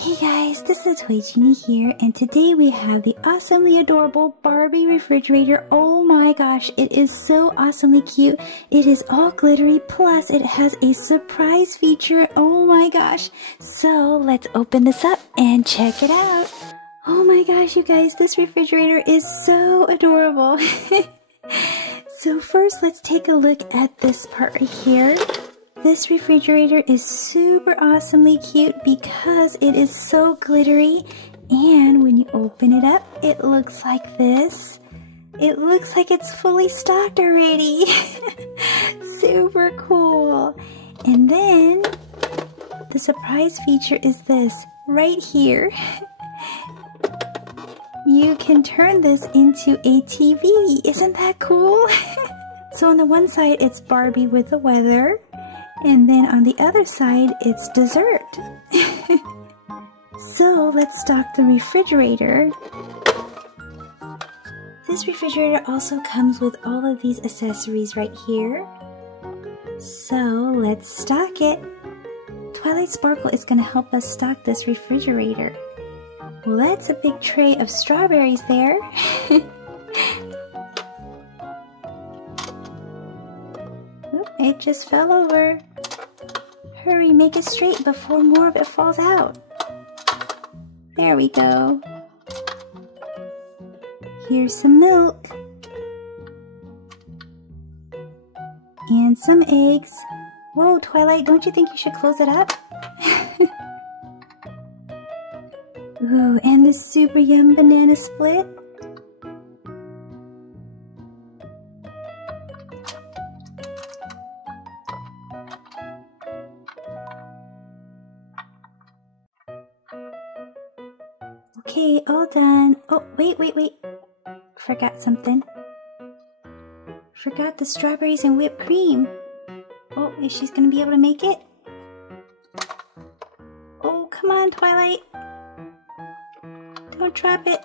Hey guys, this is Toy Genie here, and today we have the awesomely adorable Barbie refrigerator. Oh my gosh, it is so awesomely cute. It is all glittery, plus it has a surprise feature. Oh my gosh. So let's open this up and check it out. Oh my gosh, you guys, this refrigerator is so adorable. So first, let's take a look at this part right here. This refrigerator is super awesomely cute because it is so glittery, and when you open it up, it looks like this. It looks like it's fully stocked already. Super cool. And then the surprise feature is this right here. You can turn this into a TV. Isn't that cool? So on the one side, it's Barbie with the weather. And then on the other side, it's dessert. So let's stock the refrigerator. This refrigerator also comes with all of these accessories right here. So let's stock it. Twilight Sparkle is going to help us stock this refrigerator. Well, that's a big tray of strawberries there. Oop, it just fell over. Hurry, make it straight before more of it falls out. There we go. Here's some milk. And some eggs. Whoa, Twilight, don't you think you should close it up? Ooh, and this super yum banana split. Okay, all done. Oh, wait. Forgot something. Forgot the strawberries and whipped cream. Oh, is she gonna be able to make it? Oh, come on, Twilight. Don't drop it.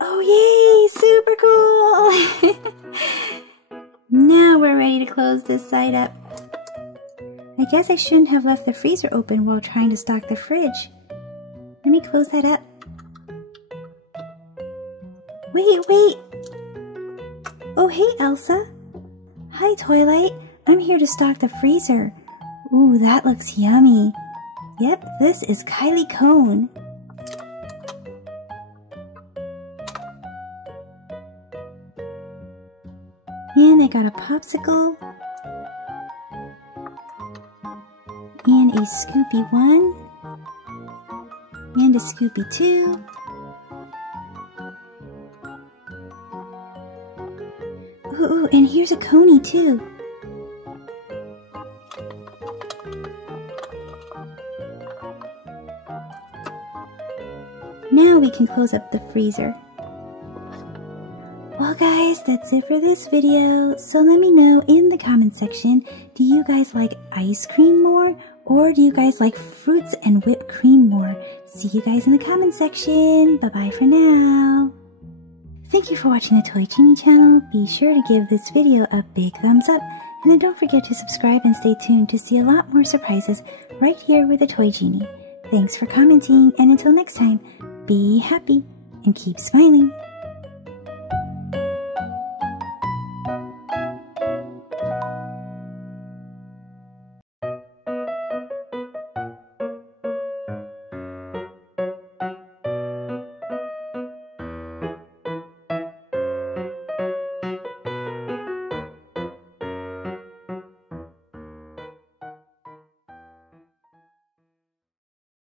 Oh, yay, super cool. Now we're ready to close this side up. I guess I shouldn't have left the freezer open while trying to stock the fridge. Let me close that up. Wait. Oh, hey, Elsa. Hi, Twilight. I'm here to stock the freezer. Ooh, that looks yummy. Yep, this is Kylie Cone. And I got a popsicle. And a Scoopy 1. And a Scoopy 2. Ooh, and here's a Coney too. Now we can close up the freezer. Well guys, that's it for this video. So let me know in the comment section, do you guys like ice cream more? Or do you guys like fruits and whipped cream more? See you guys in the comment section. Bye-bye for now. Thank you for watching the Toy Genie channel. Be sure to give this video a big thumbs up. And then don't forget to subscribe and stay tuned to see a lot more surprises right here with the Toy Genie. Thanks for commenting, and until next time, be happy and keep smiling.